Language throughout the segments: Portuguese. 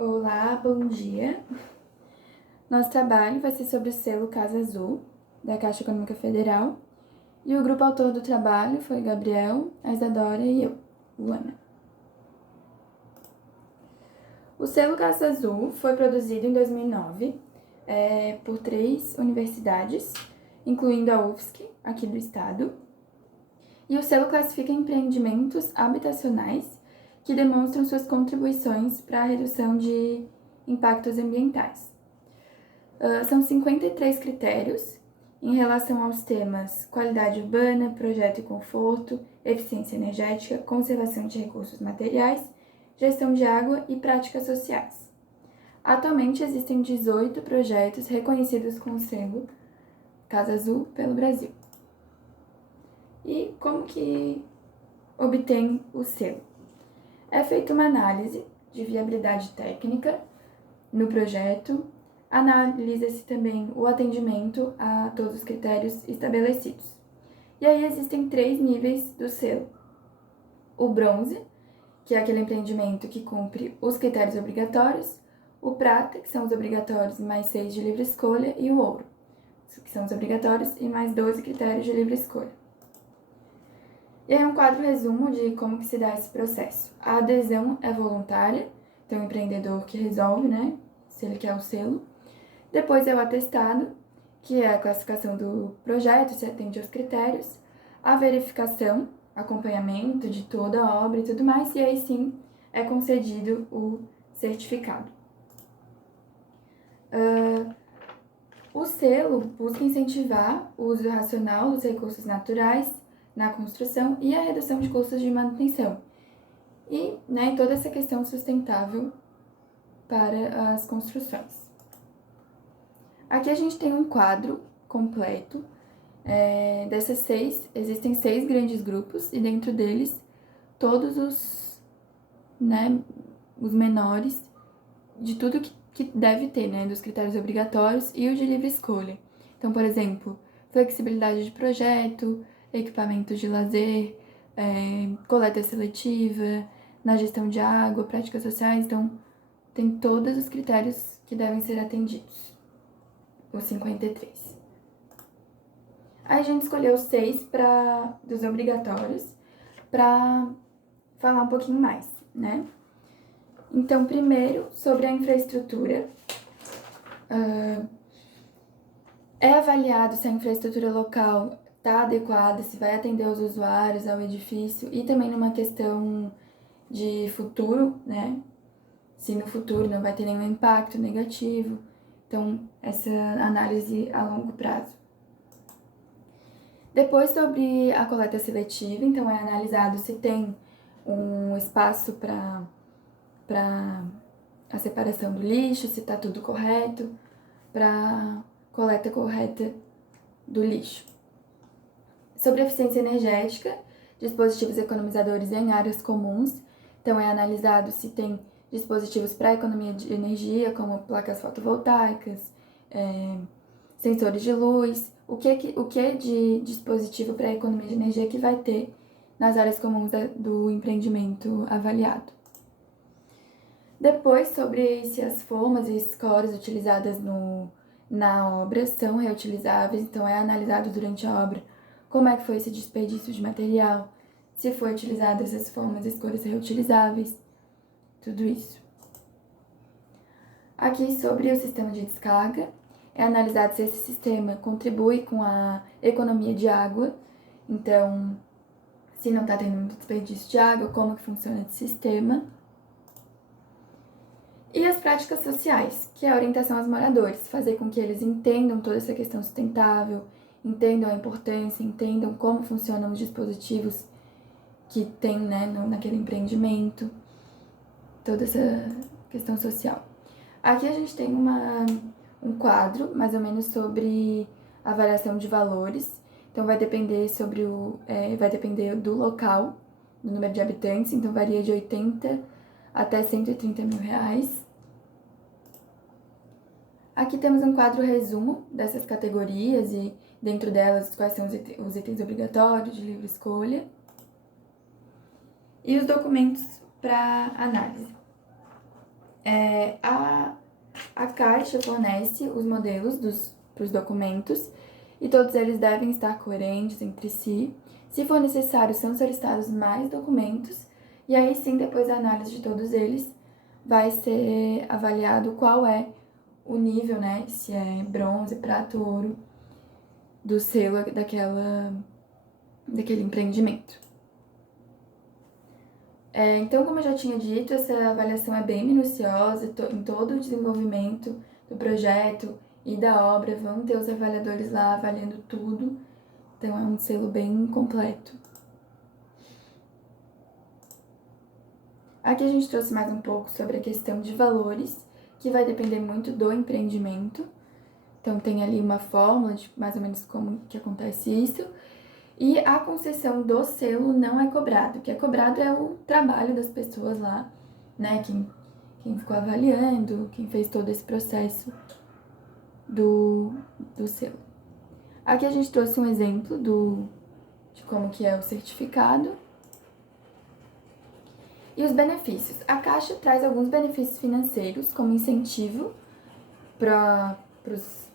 Olá, bom dia. Nosso trabalho vai ser sobre o selo Casa Azul, da Caixa Econômica Federal. E o grupo autor do trabalho foi Gabriel, a Isadora e eu, Luana. O selo Casa Azul foi produzido em 2009 por 3 universidades, incluindo a UFSC, aqui do estado. E o selo classifica empreendimentos habitacionais que demonstram suas contribuições para a redução de impactos ambientais. São 53 critérios em relação aos temas qualidade urbana, projeto e conforto, eficiência energética, conservação de recursos materiais, gestão de água e práticas sociais. Atualmente existem 18 projetos reconhecidos com o selo Casa Azul pelo Brasil. E como que obtém o selo? É feita uma análise de viabilidade técnica no projeto, analisa-se também o atendimento a todos os critérios estabelecidos. E aí existem 3 níveis do selo. O bronze, que é aquele empreendimento que cumpre os critérios obrigatórios, o prata, que são os obrigatórios mais 6 de livre escolha, e o ouro, que são os obrigatórios e mais 12 critérios de livre escolha. E aí um quadro resumo de como que se dá esse processo. A adesão é voluntária, então o empreendedor que resolve, né, se ele quer o selo. Depois é o atestado, que é a classificação do projeto, se atende aos critérios. A verificação, acompanhamento de toda a obra e tudo mais, e aí sim é concedido o certificado. O selo busca incentivar o uso racional dos recursos naturais na construção e a redução de custos de manutenção. E toda essa questão sustentável para as construções. Aqui a gente tem um quadro completo. Dessas 6, existem 6 grandes grupos e dentro deles todos os menores de tudo que deve ter, dos critérios obrigatórios e o de livre escolha. Então, por exemplo, flexibilidade de projeto, equipamentos de lazer, coleta seletiva, na gestão de água, práticas sociais, então tem todos os critérios que devem ser atendidos, os 53. Aí a gente escolheu 6 dos obrigatórios para falar um pouquinho mais, né? Então, primeiro, sobre a infraestrutura. É avaliado se a infraestrutura local está adequada, se vai atender aos usuários, ao edifício, e também numa questão de futuro, né? Se no futuro não vai ter nenhum impacto negativo. Então, essa análise a longo prazo. Depois, sobre a coleta seletiva, então é analisado se tem um espaço para a separação do lixo, se está tudo correto, para coleta correta do lixo. Sobre eficiência energética, dispositivos economizadores em áreas comuns, então é analisado se tem dispositivos para economia de energia, como placas fotovoltaicas, sensores de luz, o que é de dispositivo para economia de energia que vai ter nas áreas comuns do empreendimento avaliado. Depois, sobre se as formas e scores utilizadas na obra são reutilizáveis, então é analisado durante a obra como é que foi esse desperdício de material, se foi utilizadas essas formas e scores reutilizáveis, tudo isso. Aqui sobre o sistema de descarga, é analisado se esse sistema contribui com a economia de água, então se não está tendo muito desperdício de água, como que funciona esse sistema. E as práticas sociais, que é a orientação aos moradores, fazer com que eles entendam toda essa questão sustentável, entendam a importância, entendam como funcionam os dispositivos que tem naquele empreendimento, toda essa questão social. Aqui a gente tem um quadro, mais ou menos, sobre a variação de valores. Então, vai depender do local, do número de habitantes, então varia de 80 até 130 mil reais. Aqui temos um quadro resumo dessas categorias e dentro delas quais são os itens obrigatórios de livre escolha. E os documentos para análise. A Caixa fornece os modelos para os documentos e todos eles devem estar coerentes entre si. Se for necessário, são solicitados mais documentos e aí sim, depois da análise de todos eles, vai ser avaliado qual é o nível, né? Se é bronze, prata ou ouro do selo daquele empreendimento. Então, como eu já tinha dito, essa avaliação é bem minuciosa, em todo o desenvolvimento do projeto e da obra vão ter os avaliadores lá avaliando tudo, então é um selo bem completo. Aqui a gente trouxe mais um pouco sobre a questão de valores, que vai depender muito do empreendimento, então tem ali uma fórmula de mais ou menos como que acontece isso. E a concessão do selo não é cobrado. O que é cobrado é o trabalho das pessoas lá, né? Quem ficou avaliando, quem fez todo esse processo do selo. Aqui a gente trouxe um exemplo de como que é o certificado. E os benefícios. A Caixa traz alguns benefícios financeiros como incentivo para os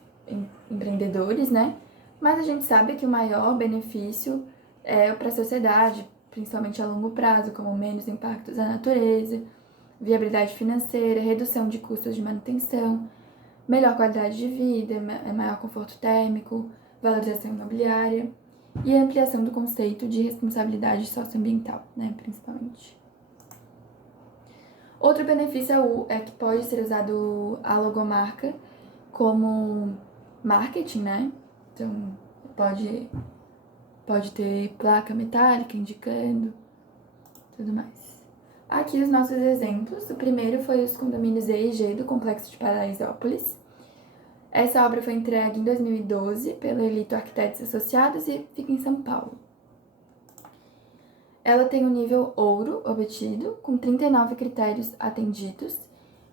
empreendedores, né? Mas a gente sabe que o maior benefício é para a sociedade, principalmente a longo prazo, como menos impactos à natureza, viabilidade financeira, redução de custos de manutenção, melhor qualidade de vida, maior conforto térmico, valorização imobiliária e ampliação do conceito de responsabilidade socioambiental, né, principalmente. Outro benefício é que pode ser usado a logomarca como marketing, né? Então, pode ter placa metálica indicando, tudo mais. Aqui os nossos exemplos. O primeiro foi os condomínios E e G do Complexo de Paraisópolis. Essa obra foi entregue em 2012 pela Elito Arquitetos Associados e fica em São Paulo. Ela tem o nível ouro obtido, com 39 critérios atendidos.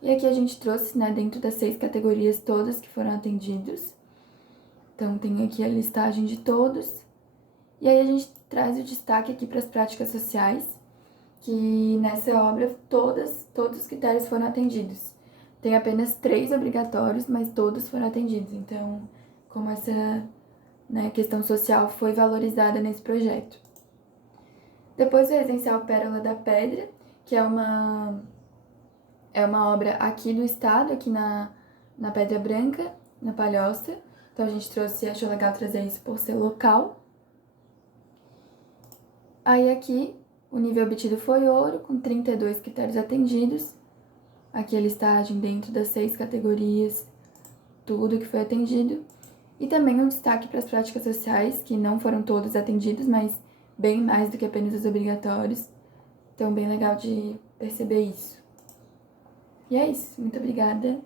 E aqui a gente trouxe, né, dentro das 6 categorias, todos que foram atendidos. Então, tem aqui a listagem de todos. E aí a gente traz o destaque aqui para as práticas sociais, que nessa obra todos os critérios foram atendidos. Tem apenas 3 obrigatórios, mas todos foram atendidos. Então, como essa, né, questão social foi valorizada nesse projeto. Depois o Residencial Pérola da Pedra, que é uma obra aqui do estado, aqui na Pedra Branca, na Palhoça. Então a gente achou legal trazer isso por ser local. Aí aqui o nível obtido foi ouro, com 32 critérios atendidos. Aqui a listagem dentro das 6 categorias, tudo que foi atendido. E também um destaque para as práticas sociais, que não foram todos atendidos, mas bem mais do que apenas os obrigatórios. Então, bem legal de perceber isso. E é isso. Muito obrigada.